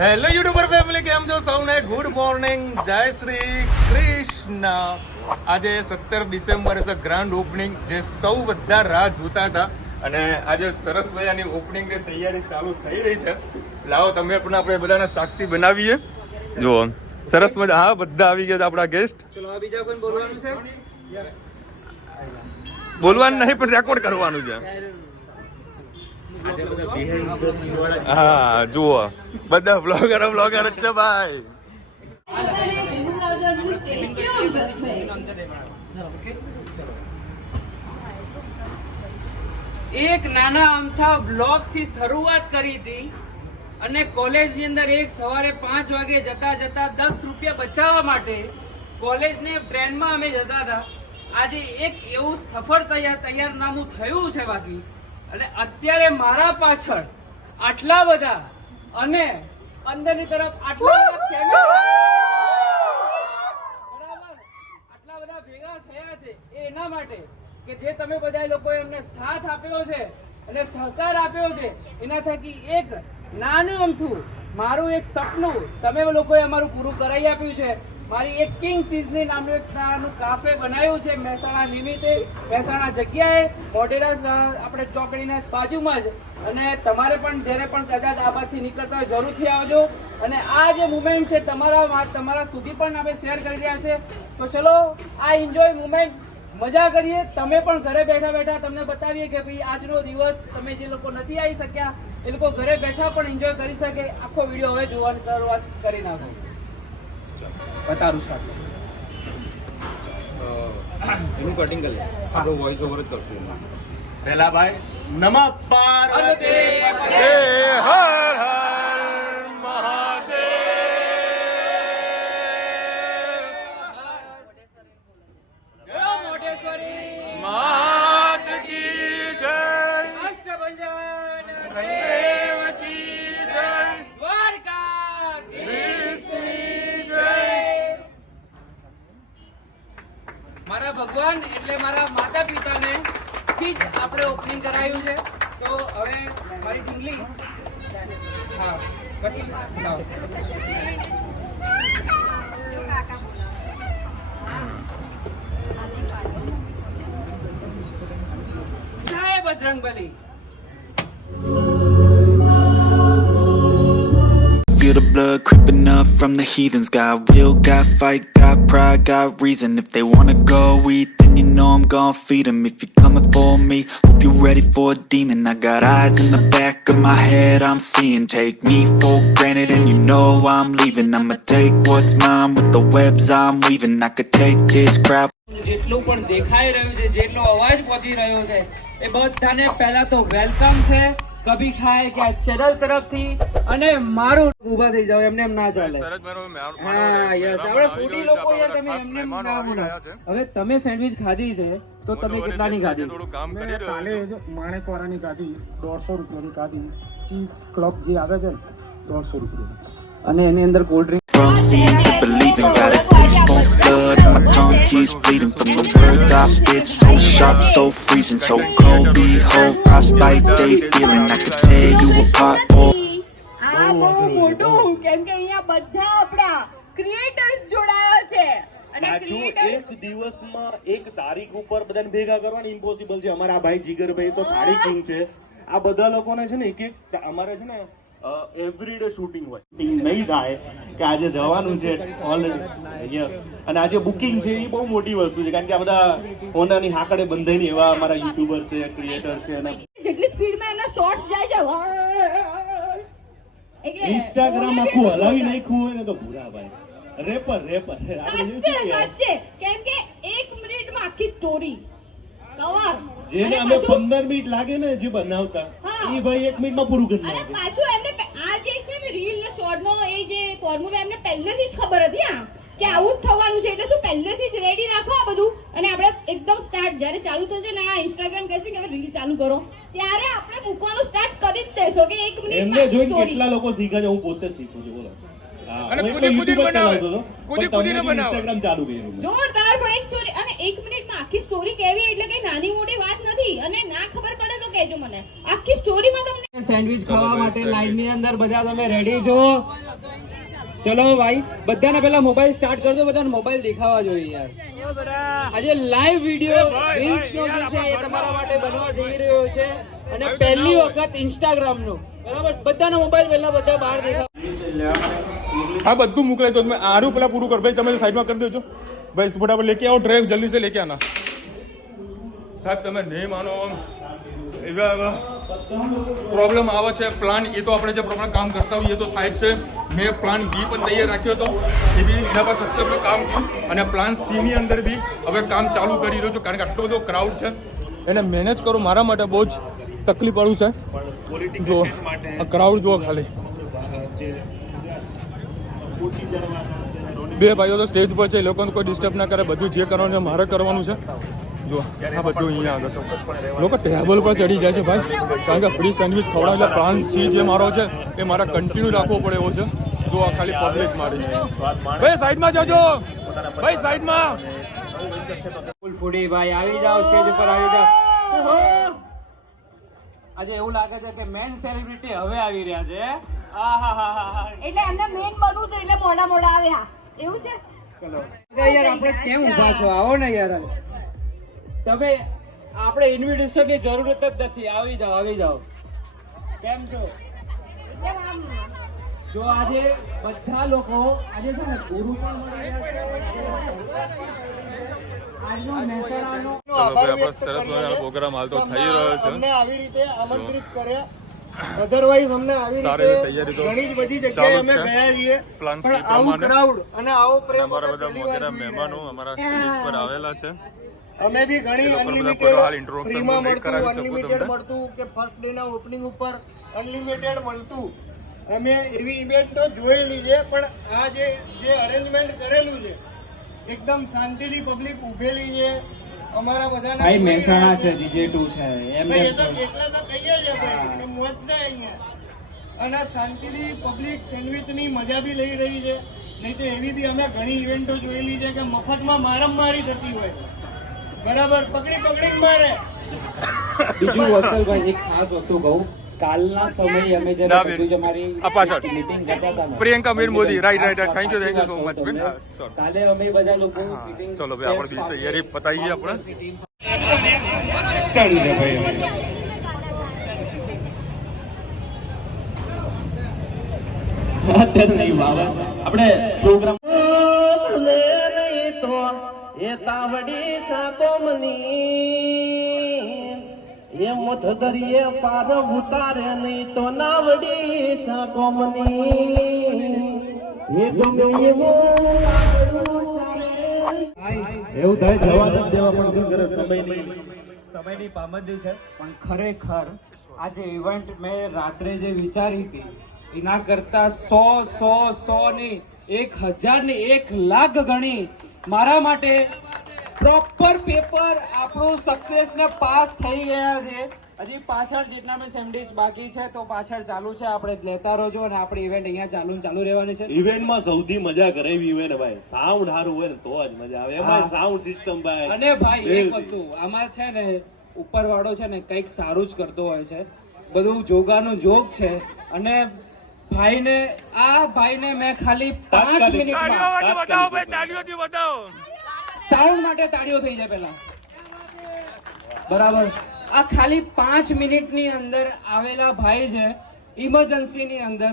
Hello YouTuber family, કેમ છો સૌને? ગુડ મોર્નિંગ, જય શ્રી કૃષ્ણ. આજે 17 ડિસેમ્બર છે ગ્રાન્ડ ઓપનિંગ, જે સૌ બધા રાહ જોતા હતા. અને આજે સરસ મજાની ઓપનિંગની તૈયારી ચાલુ થઈ રહી છે. લાવો તમે પણ આપણે બધાને સાક્ષી બનાવીએ. જુઓ સરસ મજા. હા, બધા આવી ગયા છે આપણા ગેસ્ટ. ચલો બીજા કોઈ બોલવાનું છે? બોલવાનું નહીં, પણ રેકોર્ડ કરવાનું છે. હા જુઓ, બધા બ્લોગર જ છે ભાઈ. એક નાના અમથા બ્લોગ થી શરૂઆત કરી હતી અને કોલેજ ની અંદર એક સવારે 5 વાગે જતા 10 રૂપિયા બચાવવા માટે કોલેજને ટ્રેનમાં અમે જતા હતા. આજે એક એવું સફર તૈયારનામું થયું છે બાકી. અને અત્યારે મારા પાછળ આટલા બધા અને અંદરની તરફ આટલા બધા ભેગા થયા છે એના માટે કે જે તમે બધા લોકોએ અમને સાથ આપ્યો છે અને સહકાર આપ્યો છે, એના થકી એક નાનું અમથું મારું એક સપનું તમે લોકોએ અમારું પૂરું કરાવી આપ્યું છે. મારી એક કિંગ ચીઝની નામનું એક નાનું કાફે બનાવ્યું છે મહેસાણા નિમિત્તે, મહેસાણા જગ્યાએ, મોઢેરા આપણે ચોકડીના બાજુમાં જ. અને તમારે પણ જેને પણ કદાચ આ બાજુથી નીકળતા હોય જરૂરથી આવજો. અને આ જે મુમેન્ટ છે તમારા સુધી પણ અમે શેર કરી રહ્યા છે. તો ચલો આ એન્જોય મુમેન્ટ મજા કરીએ. તમે પણ ઘરે બેઠા બેઠા તમને બતાવીએ કે ભાઈ આજનો દિવસ તમે જે લોકો નથી આવી શક્યા એ લોકો ઘરે બેઠા પણ એન્જોય કરી શકે. આખો વિડીયો હવે જોવાની શરૂઆત કરી નાખો. બતારું સ્ટાર્ટ એનું કટિંગ કરી લે, આપણો વોઇસ ઓવર જ કરશું એમાં. પહેલા ભાઈ નમઃ પાર્વતી પતે હર હર મહાદેવ. મોઢેશ્વરી માત કી જય, અષ્ટભંજન દેવ કી જય, દ્વારકાધીશની જય. મારા ભગવાન એટલે મારા માતા પિતાને થી જ આપણે ઓપનિંગ કરાયું છે. તો હવે મારી ઢીંગલી હા પછી લાવો. જય Bajrangbali. Feel the blood creeping up from the heathens. Got will, got fight, got pride, got reason. If they wanna go eat, then you know I'm gon' feed them. If you're coming for me, hope you're ready for a demon. I got eyes in the back of my head, I'm seeing. Take me for granted and you know I'm leaving. I'ma take what's mine with the webs I'm weaving. I could take this crowd. જેટલું પણ દેખાઈ રહ્યું છે, જેટલો અવાજ પહોંચી રહ્યો છે, એ બધાને પહેલા તો વેલકમ છે કભી ખાય કે ચેનલ તરફથી. અને મારું ઊભા થઈ જાવ એમને એમ ના ચાલે. હા યસ, આપણે ફૂડી લોકો યાર, તમે એમને એમ ના બોલો. હવે તમે સેન્ડવિચ ખાધી છે તો તમે કેટલાની ખાધી? કાલે માણેકવાળાની ખાધી 150 રૂપિયાની ખાધી. ચીઝ ક્લબ જે આવે છે ને 150 રૂપિયાની. અને એની અંદર cold drink. From seeing to believing, got a taste for blood and my tongue keeps bleeding from the words I spit. So sharp, so freezing, so cold. Behold, frostbite they feeling. I could tear you apart. Oh. આ બહુ મોટું, કેમ કે અહીંયા બધા આપણા creators જોડાયા છે. અને ક્રિએટર્સ એક દિવસમાં એક તારીખ ઉપર બધાને ભેગા કરવાની ઇમ્પોસિબલ છે. અમારા આ ભાઈ જીગરભાઈ તો થાળી કિંગ છે. આ બધા લોકોને છે ને એક અમારે છે ને એવરીડે શૂટિંગ હોય. નહીં થાય કે આજે જવાનું છે ઓલરેડી. અને આજે બુકિંગ છે એ બહુ મોટી વસ્તુ છે, કારણ કે આ બધા હોનાની હાકડે બંધાઈને એવા અમારા યુટ્યુબર છે, ક્રિએટર છે. અને જેટલી સ્પીડમાં એના શોર્ટ જાય છે એટલે ઇન્સ્ટાગ્રામ આખું હલાવી નાખ્યું હોય ને તો ભૂરા ભાઈ આપણે સાચે કેમ કે 1 મિનિટમાં આખી સ્ટોરી કવર. જેને અમે 15 મિનિટ લાગે ને જે બનાવતા એ ભાઈ 1 મિનિટમાં પૂરું કરી અને નાખે. પાછું એમને આ જે છે ને રીલ ને શોર્ટ નો એ જે ફોર્મ્યુલા એમને પહેલેથી જ ખબર હતી આ કે આવું જ થવાનું છે. એટલે શું પહેલેથી જ રેડી રાખો આ બધું. અને આપણે એકદમ સ્ટાર્ટ જ્યારે ચાલુ થશે ને આ ઇન્સ્ટાગ્રામ કહેશે કે હવે રીલ ચાલુ કરો, ત્યારે આપણે મૂકવાનું સ્ટાર્ટ કરી જ દેશો કે 1 મિનિટ એમને જોઈને કેટલા લોકો શીખે છે. હું પોતે શીખું છું. બોલો. અને કુદીને બનાવે. ઇન્સ્ટાગ્રામ ચાલુ કર્યું. જોરદાર. પણ એક સ્ટોરી અને 1 મિનિટમાં આખી સ્ટોરી કેવી એટલે કે નાની મોટી વાત નથી. અને ના ખબર પડે તો કહેજો મને. આખી સ્ટોરીમાં તમને સેન્ડવિચ ખાવા માટે લાઈન ની અંદર બધા તમે રેડી છો? ચલો ભાઈ બધાને પેલા મોબાઈલ સ્ટાર્ટ કરજો, બધાને મોબાઈલ દેખાવા જોઈએ યાર. આજે લાઈવ વિડિયો રીલ્સ નો જે છે એ તમારા માટે બનવા જઈ રહ્યો છે અને પહેલી વખત ઇન્સ્ટાગ્રામ નો, બરાબર? બધાનો મોબાઈલ પહેલા બધા બહાર દેખાવા. આ બધું મોકલાય તો તમે આરું પેલા પૂરું કર ભાઈ, તમે સાઈડમાં કરી દેજો ભાઈ. ફટાફટ લેકે આવો, ડ્રાઈવ જલ્દી से लेके आना સાહેબ. તમે નહીં માનો એવા પ્રોબ્લેમ આવે છે. પ્લાન એ તો આપણે જે પ્રમાણે કામ કરતા હોઈએ તો થાય જ છે. મેં પ્લાન બી પણ તૈયાર રાખ્યો હતો, એ બી એના પર સક્સેસફુલ કામ થયું અને પ્લાન સી ની અંદર બી હવે કામ ચાલુ કરી રહ્યો છું, કારણ કે આટલો બધો ક્રાઉડ છે એને મેનેજ કરું મારા માટે બહુ જ તકલીફ પડ્યું છે. જો આ ક્રાઉડ જુઓ ખાલી, બે ભાઈઓ તો સ્ટેજ પર છે, એ લોકોને કોઈ ડિસ્ટર્બ ના કરે. બધું જે કરવાનું છે મારે કરવાનું છે. જો આ બધું અહીંયા આગળ લોકો ટેબલ પર ચડી જાય છે ભાઈ, કારણ કે ફ્રી સેન્ડવિચ ખવડાવે એટલે પ્લાન સી જે મારો છે એ મારે કન્ટિન્યુ રાખવો પડે એવો છે. જો આ ખાલી પબ્લિક મારી ભાઈ સાઈડમાં જજો ભાઈ, સાઈડમાં. ફૂલ ફૂડી ભાઈ આવી જાઓ, સ્ટેજ ઉપર આવી જાઓ. આજે એવું લાગે છે કે મેન સેલિબ્રિટી હવે આવી રહ્યા છે. આહાહાહા. એટલે એમને મેન બનવું તો એટલે મોડા મોડા આવ્યા એવું છે. ચલો યાર આપણે કેમ ઊભા છો? આવો ને યાર. તમે આપણે ઇન્વિટેશન ની જરૂરત જ નથી. આવી જાઓ, આવી જાઓ. કેમ છો? જો આજે બધા લોકો આજે છે ને ગુરુ પણ મળી રહ્યા છે. આજનો મહેસાણાનો ચલો ભાઈ, આપણો સરસ મજાનો પ્રોગ્રામ હાલ તો થઈ રહ્યો છે. અમને આવી રીતે આમંત્રિત કર્યા. અધરવાઇઝ અમને આવી સારી રીતે તૈયારી તો ઘણી જ બધી જગ્યાએ ચાલુ જ અમે છે. ગયા છીએ, પ્લાન પણ સી આવું પ્રમાણે ક્રાઉડ અને આવો પ્રેમ અમારા બધા પહેલી વાર મોટેરા જોઈ મહેમાનો રહ્યા. અમારા સ્ટેજ પર આવેલા છે. અમે બી ઘણી એ લોકોને બધા અનલિમિટેડ પૂરો હાલ introduction ફ્રીમાં હું નહીં મળતું, કરાવી શકું અનલિમિટેડ તમને. મળતું કે ફર્સ્ટ ડે ના ઓપનિંગ ઉપર અનલિમિટેડ મળતું. અમે એવી ઇવેન્ટ તો જોયેલી છે, પણ આ જે અરેન્જમેન્ટ કરેલું છે એકદમ શાંતિથી પબ્લિક ઉભેલી છે. અમારા બધાના ભાઈ મહેસાણા છે, DJ2 છે, એમ ભાઈ એ તો કેટલા તો કહીએ છે ભાઈ કે મોજ છે અહીંયા. અને શાંતિથી પબ્લિક સેન્ડવિચની મજા બી લઈ રહી છે. નહીં તો એવી બી અમે ઘણી ઇવેન્ટો જોયેલી છે કે મફતમાં મારામારી થતી હોય, બરાબર, પકડીને મારે. બીજું વત્સલભાઈ એક ખાસ વસ્તુ કહું, કાલના સમયે અમે ના જ્યારે બેન, બધું જ અમારી આ પાછળ. મીટિંગ કરતા હતા ને, પ્રિયંકા બેન મોદી, રાઈટ રાઈટ આ થેન્ક યુ સો મચ બેન. તમને. કાલે અમે બધા લોકો હા, meeting ચલો ભાઈ, આપણે બીજી તૈયારી પતાવી ગઈ આપણે. સારું છે ભાઈ. આપણે પ્રોગ્રામ એ તાવડી સાકોમની એ મુથ દરિયે પાર ઉતારે નહીં તો નાવડી સાકોમની એ ગમે એવો એવું થાય જવા જ દેવા, પણ શું કરે સમય નહીં. સમયની પાબંદી છે, પણ ખરેખર આજે ઇવેન્ટ મેં રાત્રે જે વિચારી હતી એના કરતા 100 ની 1000 ની 1 લાખ ગણી મારા માટે પ્રોપર પેપર આપણું સક્સેસ ને પાસ થઈ ગયા છે. હજી પાછળ જેટલા મેં સેન્ડવિચ બાકી છે તો પાછળ ચાલુ છે. આપણે લેતા રહેજો અને આપણી ઇવેન્ટ અહીંયા ચાલુ રહેવાની છે. ઇવેન્ટમાં સૌથી મજા કરાવી હોય ને ભાઈ, સાઉન્ડ સારું હોય ને તો જ મજા આવે. એમાં સાઉન્ડ સિસ્ટમ ભાઈ, અને ભાઈ એક વસ્તુ આમાં છે ને, ઉપર વાળો છે ને કંઈક સારું જ કરતો હોય છે, બધું જોગાનું જોગ છે. અને ભાઈને મેં ખાલી 5 મિનિટમાં સાઉન્ડ માટે તાળીઓ થઈ જાય પહેલા, બરાબર. આ ખાલી 5 મિનિટની અંદર આવેલા ભાઈ છે. ઇમરજન્સીની અંદર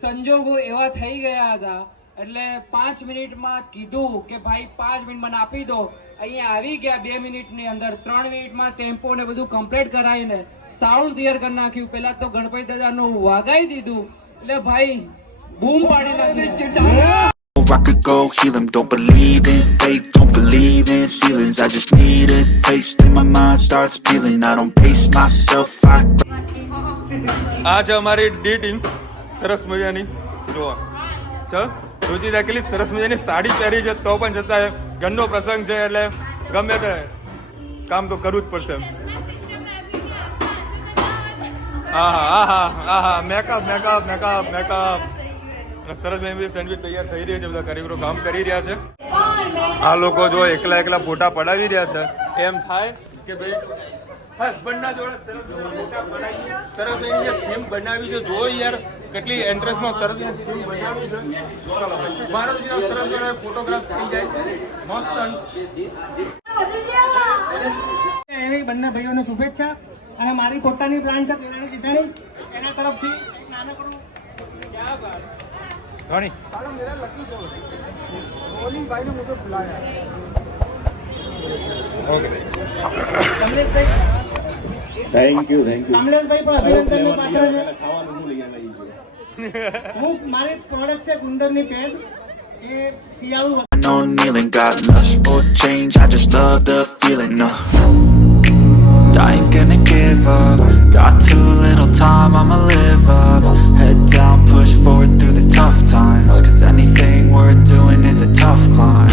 સંજોગો એવા થઈ ગયા હતા એટલે 5 મિનિટમાં કીધું કે ભાઈ 5 મિનિટ મને આપી દો. અહીંયા આવી ગયા 2 મિનિટની અંદર, 3 મિનિટમાં ટેમ્પો ને બધું કમ્પ્લીટ કરાવીને સાઉન્ડ ક્લિયર કરી નાખ્યું. પહેલા તો ગણપતિ દાદાનું વાગાઈ દીધું એટલે ભાઈ બૂમ પાડી નાખી. I could go heal them, don't believe in fate, don't believe in ceilings. I just need a taste and my mind starts peeling. I don't pace myself, આ છે અમારી ડી ટીમ, સરસ મજાની. જો ચલ રુચિતા કેટલી સરસ મજાની સાડી પહેરી છે, તો પણ છતાં ઘરનો પ્રસંગ છે એટલે ગમે તે કામ તો કરવું જ પડશે. હા મેકઅપ સરસ મજાની સેન્ડવિચ તૈયાર થઈ રહી છે. બધા કારીગરો કામ કરી રહ્યા છે. આ લોકો જો એકલા ફોટા પડાવી રહ્યા છે, એમ થાય કે ભાઈ હસબન્ડના જોડે સરસ મજાના ફોટા પડાવીએ. સરસ મજાની જે થીમ બનાવી છે, જો યાર કેટલી એન્ટ્રન્સમાં સરસ થીમ બનાવી છે. ચાલો ભાઈ મારો બીજો સરસ ફોટોગ્રાફ થઈ જાય મસ્ત. એવી બંને ભાઈઓને શુભેચ્છા અને મારી પોતાની બ્રાન્ડ છે પેલાની ચીટાણી એના તરફથી એક નાનકડું રાણી ઓકે થેન્ક યુ કમલેશભાઈ પણ અભિનંદનને પાત્ર છે. હું મારી પ્રોડક્ટ છે ગુંડરની પેન એ શિયાળુ No kneeling, got lust for change, I just love the feeling, no. I ain't gonna give up, got too little time, I'ma live up. Head down, push forward through the tough times, cause anything worth doing is a tough climb.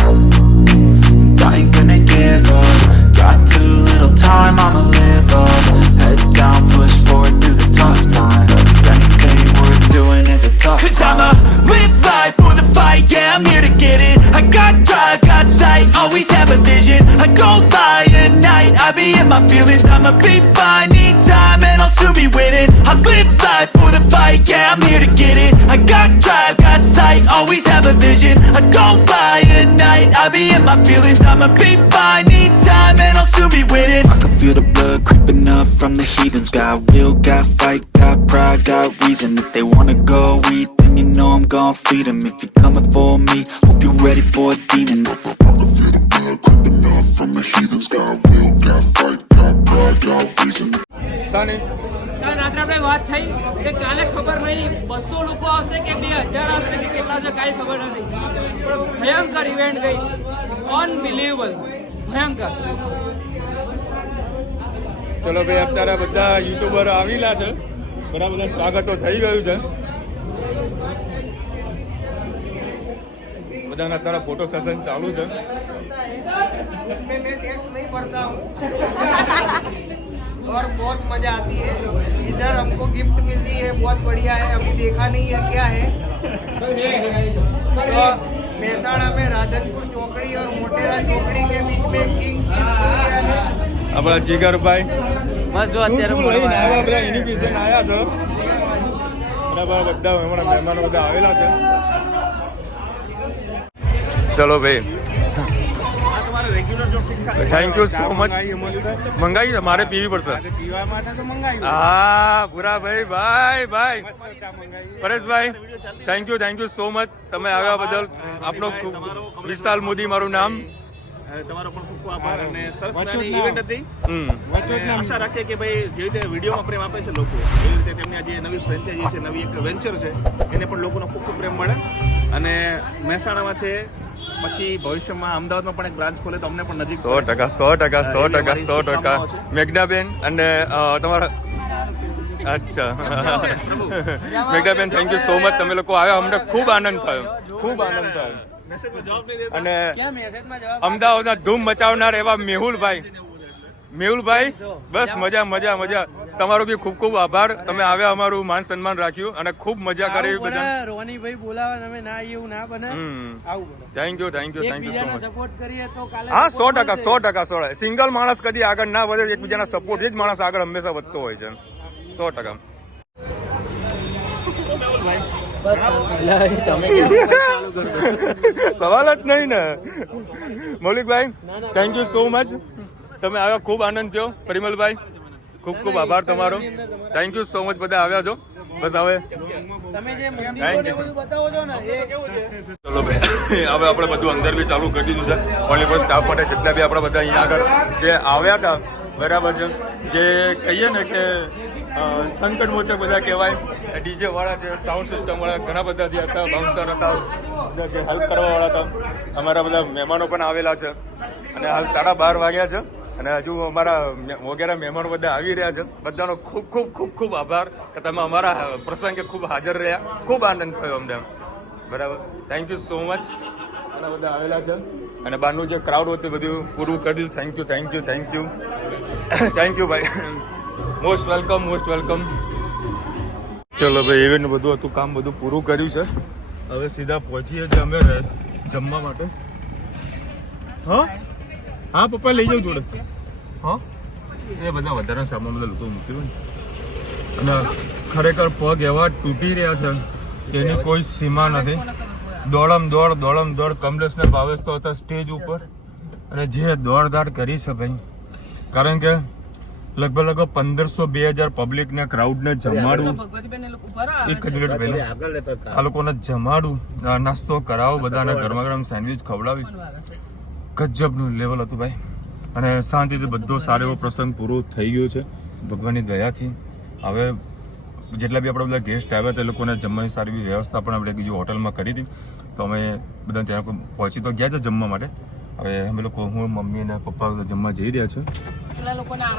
And I ain't gonna give up, got too little time, I'ma live up. Head down, push forward through the tough times, cause anything worth doing is a tough climb. Cause I'ma live life for the fight, yeah, I'm here to get it. I got drive, got sight, always have a vision. I go by at night, I be in my feelings. I'ma be fine, need time and I'll soon be winning. I live life for the fight, yeah, I'm here to get it. I got drive, got sight, always have a vision. I go by at night, I be in my feelings. I'ma be fine, need time and I'll soon be winning. I can feel the blood creeping up from the heathens. Got will, got fight, got pride, got reason. If they wanna go eat, then you know I'm gon' feed them. If you're coming for me, hope you're ready for a demon. I can feel the blood creeping up from the heathens. Got will, got fight, got pride, got reason. સાની કાલ રાત્રે આપણે વાત થઈ કે કાલે ખબર નહીં 200 લોકો આવશે કે 2000 આવશે કે કેટલા છે કાંઈ ખબર નથી, પણ ભયંકર ઇવેન્ટ ગઈ, અનબિલીવેબલ, ભયંકર. ચલો ભાઈ અત્યારે બધા યુટ્યુબર આવેલા છે, બધા સ્વાગતો થઈ ગયું છે બધાના. અત્યારે ફોટો સેશન ચાલુ છે. मैं टैक्स नहीं भरता हूँ और बहुत मजा आती है. इधर हमको गिफ्ट मिलती है, बहुत बढ़िया है. अभी देखा नहीं है क्या है. तो मेहसाणा में राधनपुर चौकड़ी और मोटेरा चौकड़ी के बीच में किंग है. આપણા જીગરભાઈ શું લઈને આવ્યા, બધા ઇન્વિટેશન આવ્યા છો અને બધા હમણાં મહેમાનો બધા આવેલા છે. ચલો ભાઈ થેન્ક યુ સો મચ. મંગાવી મારે પીવી પડશે. હા પૂરા ભાઈ ભાઈ ભાઈ પરેશભાઈ થેન્ક યુ સો મચ. તમે આવ્યા બદલ આપનો વિશાલ મોદી મારું નામ. તમારો પણ ખૂબ ખૂબ આભાર. અને સરસ મજાની ઇવેન્ટ હતી. આશા રાખીએ કે ભાઈ જે રીતે વિડીયોમાં પ્રેમ આપે છે લોકો, એ રીતે તેમની આ જે નવી ફ્રેન્ચાઇઝી છે, નવી એક વેન્ચર છે, એને પણ લોકોનો ખૂબ ખૂબ પ્રેમ મળે. અને મહેસાણામાં છે, પછી ભવિષ્યમાં અમદાવાદમાં પણ એક બ્રાન્ચ ખોલે તો અમને પણ નજીક 100% મેઘનાબેન અને તમારા અચ્છા Meghnaben thank you so much. તમે લોકો આવ્યા, અમને ખૂબ આનંદ થયો, ખૂબ આનંદ થયો. અને અમદાવાદના ધૂમ મચાવનાર એવા મેહુલભાઈ બસ મજા મજા મજા. તમારો બી ખૂબ ખૂબ આભાર. તમે આવ્યા, અમારું માન સન્માન રાખ્યું અને ખૂબ મજા કરી બધા. રોનીભાઈ બોલાવે તમે ના એવું ના બને, આવું બને. Thank you so much. Support કરીએ તો કાલે હા 100%. સિંગલ માણસ કદી આગળ ના વધે, એકબીજાના સપોર્ટ જ માણસ આગળ હંમેશા વધતો હોય છે. 100%. સવાલ જ નહીં ને. મૌલિકભાઈ થેન્ક યુ સો મચ. તમે આવ્યા, ખૂબ આનંદ થયો. પરિમલભાઈ ખૂબ ખૂબ આભાર તમારો. Thank you so much. બધા આવ્યા છો. બસ હવે ચલો ભાઈ હવે આપણે બધું અંદર બી ચાલુ કરી દીધું છે. ઓનલી ફોર સ્ટાફ માટે જેટલા બી આપણા બધા અહીંયા આગળ જે આવ્યા હતા, બરાબર છે, જે કહીએ ને કે સંકટ મોચક બધા કહેવાય, ડીજે વાળા છે, સાઉન્ડ સિસ્ટમ વાળા ઘણા બધા જે હતા, બાઉન્સર હતા, બધા જે હેલ્પ કરવા વાળા હતા. અમારા બધા મહેમાનો પણ આવેલા છે અને હાલ 12:30 વાગ્યા છે અને હજુ અમારા વગેરે મહેમાનો બધા આવી રહ્યા છે. બધાનો ખૂબ ખૂબ ખૂબ ખૂબ આભાર કે તમે અમારા પ્રસંગે ખૂબ હાજર રહ્યા. ખૂબ આનંદ થયો અમને, બરાબર. Thank you so much. ઘણા બધા આવેલા છે અને બહારનું જે ક્રાઉડ હતું બધું પૂરું કર્યું. થેન્ક યુ ભાઈ. Most welcome. ચલો ભાઈ ઇવેન્ટ બધું હતું, કામ બધું પૂરું કર્યું છે. હવે સીધા પહોંચીએ છીએ અમે જમવા માટે. હા પપ્પા લઈ જાઉં જોડે. હા એ બધા વધારાના સામાન બધા લોકો મૂક્યું અને ખરેખર પગ એવા તૂટી રહ્યા છે તેની કોઈ સીમા નથી. દોડમ દોડ કમલેશને ભાવેશ તો હતા સ્ટેજ ઉપર અને જે દોડધાડ કરી છે ભાઈ, કારણ કે લગભગ 1500-2000 પબ્લિકને ક્રાઉડને જમાડવું, એક જ મિનિટ પહેલા આ લોકોને જમાડવું, નાસ્તો કરાવો, બધાને ગરમા ગરમ સેન્ડવિચ ખવડાવી, ગજબનું લેવલ હતું ભાઈ. અને શાંતિથી બધો સારો એવો પ્રસંગ પૂરો થઈ ગયો છે ભગવાનની દયાથી. હવે જેટલા બી આપણે બધા ગેસ્ટ આવ્યા તે લોકોને જમવાની સારી એવી વ્યવસ્થા પણ આપણે બીજી હોટલમાં કરી હતી. તો અમે બધા ત્યાં પહોંચી તો ગયા છે જમવા માટે. હવે અમે લોકો, હું, મમ્મી અને પપ્પા બધા જમવા જઈ રહ્યા છે.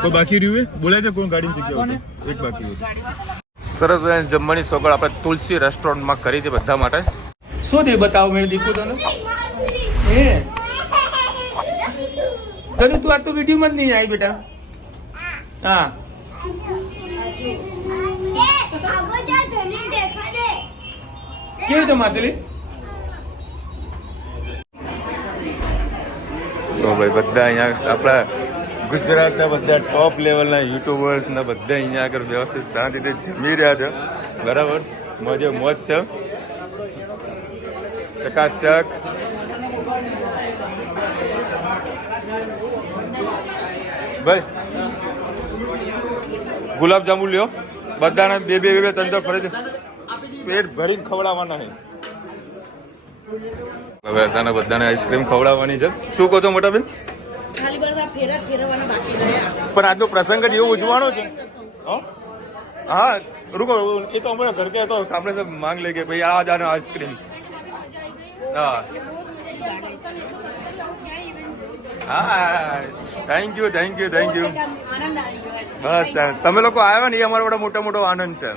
કોઈ બાકી રહ્યું બોલાય છે? કોણ ગાડીની જગ્યા છે? એક બાકી હોય. સરસ ભાઈ જમવાની સગવડ આપણે તુલસી રેસ્ટોરન્ટમાં કરી હતી બધા માટે. શું દે બતાવો મેં દીકુ તને? હે તને તું આ તો વિડીયોમાં જ નહીં આવી બેટા. હા કેવું છે માછલી? તો ભાઈ બધા અહીંયા આપણા ગુજરાતના બધા ટોપ લેવલના યુટ્યુબર્સ ને બધા અહીંયા આગળ વ્યવસ્થિત શાંતિથી જમી રહ્યા છે. બરાબર, મોજે મોજ છે, ચકાચક. ભાઈ ગુલાબજાંબુ લ્યો, બધાને બે ત્રણ ફરીથી પેટ ભરીને ખવડાવવાના છે. હવે તને બધાને આઈસ્ક્રીમ ખવડાવવાની છે. શું કહો છો મોટા બેન? પણ આજનો પ્રસંગ જ એવો ઉજવાનો છે. હા રૂકો, એ તો અમારા ઘર કે તો સામે સે માંગ લે કે ભાઈ આ જાને આઈસ્ક્રીમ. હા હા, થેન્ક યુ. બસ તમે લોકો આવ્યા ને એ અમારો મોટો આનંદ છે.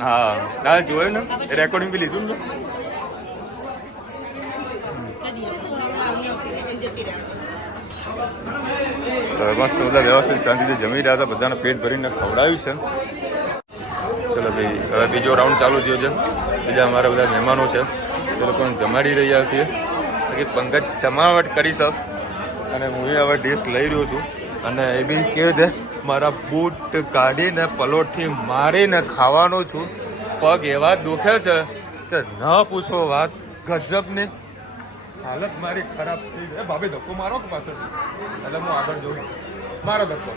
હા જોયું ને, રેકોર્ડિંગ બી લીધું ને. મસ્ત બધા વ્યવસ્થિત શાંતિથી જમી રહ્યા હતા, બધાને પેટ ભરીને ખવડાવ્યું છે. ચલો ભાઈ, હવે બીજો રાઉન્ડ ચાલુ થયો છે. બીજા અમારા બધા મહેમાનો છે એ લોકોને જમાડી રહ્યા છીએ. પંકજ જમાવટ કરી શક અને હું હવે ડિશ લઈ રહ્યો છું. અને એ બી કેવું છે, મારા બૂટ કાઢીને પલોઠી મારીને ખાવાનો છું. પગ એવા દુખે છે કે ન પૂછો વાત. ગજબની હાલત મારી ખરાબ થઈ. ભાભી ધક્કો મારો કે પાછળ? એટલે હું આગળ જોઉં. મારો ધક્કો,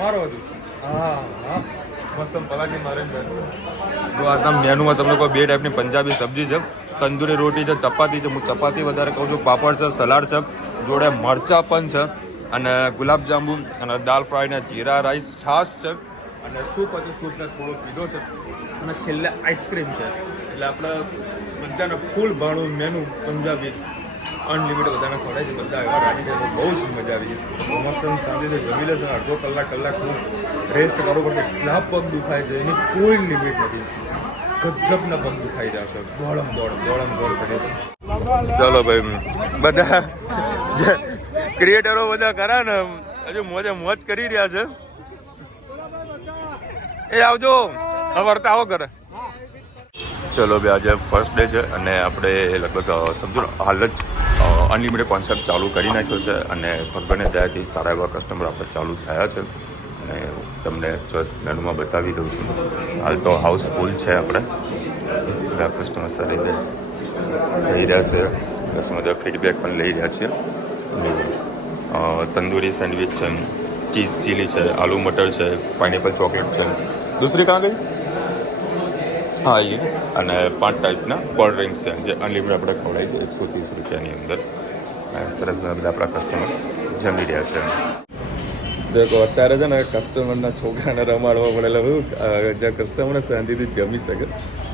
મારો હજુ. હા મસ્ત પલાટી મારે. જો આજના મેનુમાં તમને કોઈ બે ટાઈપની પંજાબી સબ્જી છે, તંદૂરી રોટી છે, ચપાતી છે. હું ચપાતી વધારે કહું છું. પાપડ છે, સલાડ છે, જોડે મરચાં પણ છે, અને ગુલાબજાંબુ અને દાલ ફ્રાય ને જીરા રાઈસ, છાશ છે, અને સૂપ હતું. સૂપને થોડો પીધો છે, અને છેલ્લે આઈસ્ક્રીમ છે. એટલે આપણે બધાને ફૂલ ભાણું મેનુ પંજાબી અનલિમિટેડ બધાને ખવડાય છે. બધા એવા રાજી જાય તો બહુ જ મજા આવી છે. મસ્ત શાંતિથી જમી લેશે. અડધો કલાક હું રેસ્ટ કરવો પડશે. એટલા પગ દુખાય છે, એની કોઈ લિમિટ નથી. ગજબના પગ દુખાઈ જાય છે. દોડમ દોડ કરે છે. ચલો ભાઈ, બધા ક્રિએટરો બધા કરા ને હજુ મોજ કરી રહ્યા છે. એ આવજો, વર્તા આવો કરે. ચલો ભાઈ, આજે ફર્સ્ટ ડે છે અને આપણે લગભગ સમજો હાલ જ અનલિમિટેડ કોન્સેપ્ટ ચાલુ કરી નાખ્યો છે. અને ભગવાનની દયાથી સારા એવા કસ્ટમર આપણે ચાલુ થયા છે. અને તમને ચોઈસ મેનુમાં બતાવી દઉં છું. હાલ તો હાઉસફુલ છે. આપણે બધા કસ્ટમર સારી રીતે લઈ રહ્યા છે. કસ્ટમર ફીડબેક પણ લઈ રહ્યા છીએ. તંદૂરી સેન્ડવિચ છે, ચીઝ ચીલી છે, આલુ મટર છે, પાઇનેપલ ચોકલેટ છે. દૂસરી કાં ગઈ? હા એ. અને 5 ટાઈપના કોલ્ડ ડ્રિંક્સ છે જે અનલિમિટેડ આપણે ખવડાય છે 130 રૂપિયાની અંદર. સરસ બધા આપણા કસ્ટમર જમી રહ્યા છે. દેખો અત્યારે છે ને કસ્ટમરના છોકરાને રમાડવા પડેલા હોય જ્યાં કસ્ટમરને શાંતિથી જમી શકે.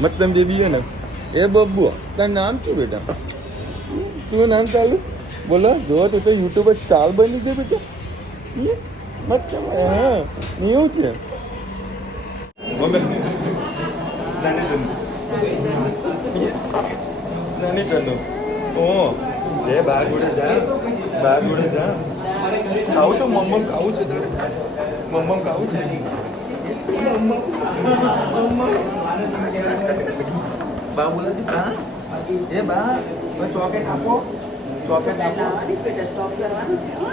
મતલબ જે બી ને એ બબ્બુ, તારું નામ શું બેટા? તું નામ ચાલુ બોલો. જો તું તો યુટ્યુબર સ્ટાર બની ગયો બેટા. મતલબ હા એવું છે. નાની કદો ઓ એ બહાર જોડે જા. ખાવું તો મમ્મમ ખાવું છે તારે? મમ્મમ ખાવું છે? બા બોલાજી બા, એ બા ચોકલેટ આપો. ચોકલેટ આપો.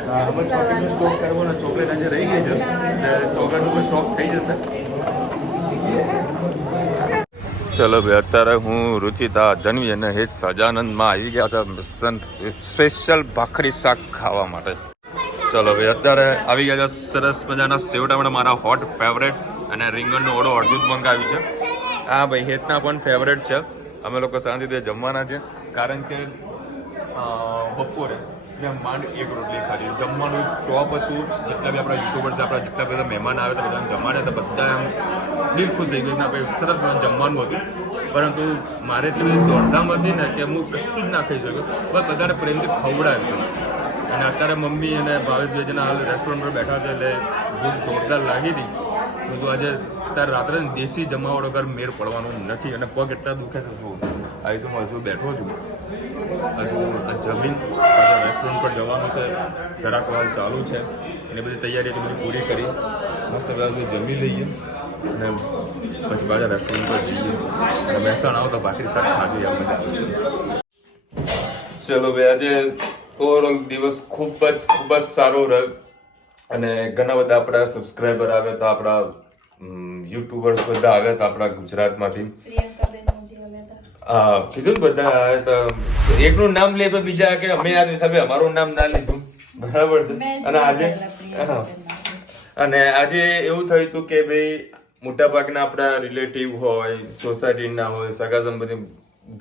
હા, અમે ચોકલેટનો સ્ટોક કરવાનો. ચોકલેટ આજે રહી ગઈ છે એટલે ચોકલેટનો પણ સ્ટોક થઈ જશે. ચલો ભાઈ, અત્યારે હું રુચિતા ધનવી અને હેત સજાનંદમાં આવી ગયા છે સ્પેશિયલ ભાખરી શાક ખાવા માટે. ચલો ભાઈ, અત્યારે આવી ગયા છે સરસ મજાના સેવ ટામેટા, મારા હોટ ફેવરેટ, અને રીંગણનો ઓળો અડધું જ મંગાવી છે. હા ભાઈ, હેતના પણ ફેવરેટ છે. અમે લોકો શાંતિથી જમવાના છે, કારણ કે બપોરે મેં માંડ એક રોટલી ખાધી. જમવાનું ટોપ હતું. જેટલા બી આપણા યુટ્યુબર્સ, આપણા જેટલા બધા મહેમાન આવે તો બધાને જમાડ્યા હતા. બધા આમ દિલ ખુશ થઈ ગયું. ભાઈ સરસ જમવાનું હતું, પરંતુ મારે એટલી બધી દોડધામ હતી ને કે હું કશું જ ના ખાઈ શક્યો. બસ બધાને પ્રેમથી ખવડાવ્યું. અને અત્યારે મમ્મી અને ભાવેશ બે જણા હાલ રેસ્ટોરન્ટ પર બેઠા છે, એટલે ભૂખ જોરદાર લાગી હતી. તો આજે અત્યારે રાત્રે દેશી જમાવટ વગર મેળ પડવાનો નથી, અને પગ એટલા દુખે છે. જો આવી તો હું હજુ બેઠો છું, હજુ જમીન પાછા રેસ્ટોરન્ટ પર જવાનું છે. જરાક વાર ચાલુ છે, એની બધી તૈયારી બધી પૂરી કરી મસ્ત બધા જમી લઈએ અને પછી પાછા રેસ્ટોરન્ટ પર જઈએ. અને મહેસાણા આવો તો ભાખરી શાક ખાધી મજા આવશે. ચલો ભાઈ, આજે ઓવરઓલ દિવસ ખૂબ જ સારો રહ્યો, અને ઘણા બધા આપણા સબસ્ક્રાઈબર આવ્યા હતા, આપણા યુટ્યુબર્સ બધા આવ્યા હતા આપણા ગુજરાતમાંથી. હા, કીધું ને બધા આવ્યા હતા. એકનું નામ લે તો બીજા કે અમે આ હિસાબે અમારું નામ ના લીધું, બરાબર છે. અને આજે એવું થયું હતું કે ભાઈ મોટા ભાગના આપણા રિલેટિવ હોય, સોસાયટીના હોય, સગા સંબંધી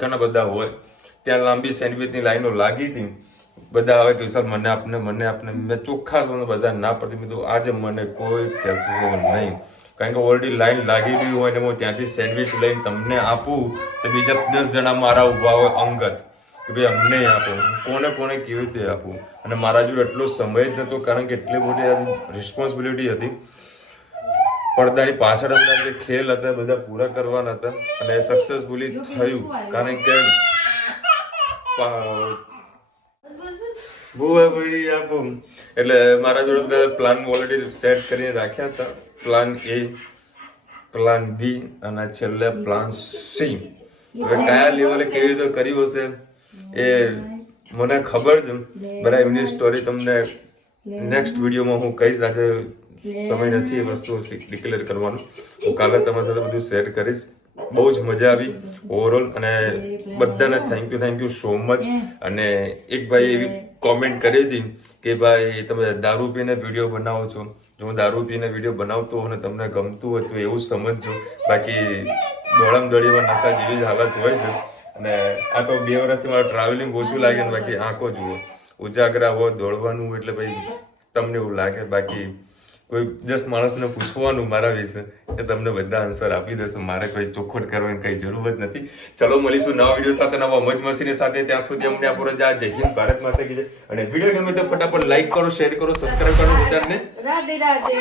ઘણા બધા હોય, ત્યાં લાંબી સેન્ડવિચની લાઈનો લાગી હતી. બધા આવે કે વિશાલ મને આપને મેં ચોખ્ખા સમય બધા ના પડતી. મેં કીધું આજે મને કોઈ કહેશો નહીં, કારણ કે ઓલરેડી લાઈન લાગેલી હોય ને હું ત્યાંથી સેન્ડવિચ લઈને તમને આપું તો બીજા 10 જણા મારા ઊભા હોય અંગત કે ભાઈ અમને આપો. કોને કેવી રીતે આપું? અને મારા જોડે એટલો સમય જ નહોતો, કારણ કે એટલી મોટી રિસ્પોન્સિબિલિટી હતી. પડદાની પાછળ અમને જે ખેલ હતા બધા પૂરા કરવાના હતા, અને સક્સેસફુલી થયું. કારણ કે એટલે મારા જોડે પ્લાન ઓલરેડી સેટ કરીને રાખ્યા હતા. પ્લાન એ, પ્લાન બી અને છેલ્લે પ્લાન સી. હવે કયા લેવલે કેવી રીતે કર્યું હશે એ મને ખબર છે. બધા એમની સ્ટોરી તમને નેક્સ્ટ વિડીયોમાં હું કહીશ. આજે સમય નથી એ વસ્તુ ડિક્લેર કરવાનું. હું કાલે તમારી સાથે બધું શેર કરીશ. બહુ જ મજા આવી ઓવરઓલ, અને બધાને થેન્ક યુ સો મચ. અને એક ભાઈ એવી કોમેન્ટ કરી હતી કે ભાઈ તમે દારૂ પીને વિડીયો બનાવો છો. જો હું દારૂ પીને વિડીયો બનાવતો હોઉં ને તમને ગમતું હોય તો એવું સમજજો, બાકી દોડમ દોડીમાં નશા જેવી જ હાલત હોય છે. અને આ તો 2 વર્ષથી મારું ટ્રાવેલિંગ ઓછું લાગે ને, બાકી આંખો જુઓ ઉજાગરા હોય, દોડવાનું એટલે ભાઈ તમને એવું લાગે. બાકી કોઈ 10 માણસને પૂછવાનું મારા વિશે કે તમને બધા આન્સર આપી દેશે. મારે કોઈ ચોખવટ કરવાની કઈ જરૂર જ નથી. ચલો મળીશું નવા વિડીયો સાથે, નવા મોજ મસ્તીની સાથે. ત્યાં સુધી અમને આપો રજા. જય હિન્દ, ભારત માતા કી જય. અને વિડીયો ગમે તો ફટાફટ લાઈક કરો, શેર કરો, સબસ્ક્રાઇબ કરો. રાધે રાધે.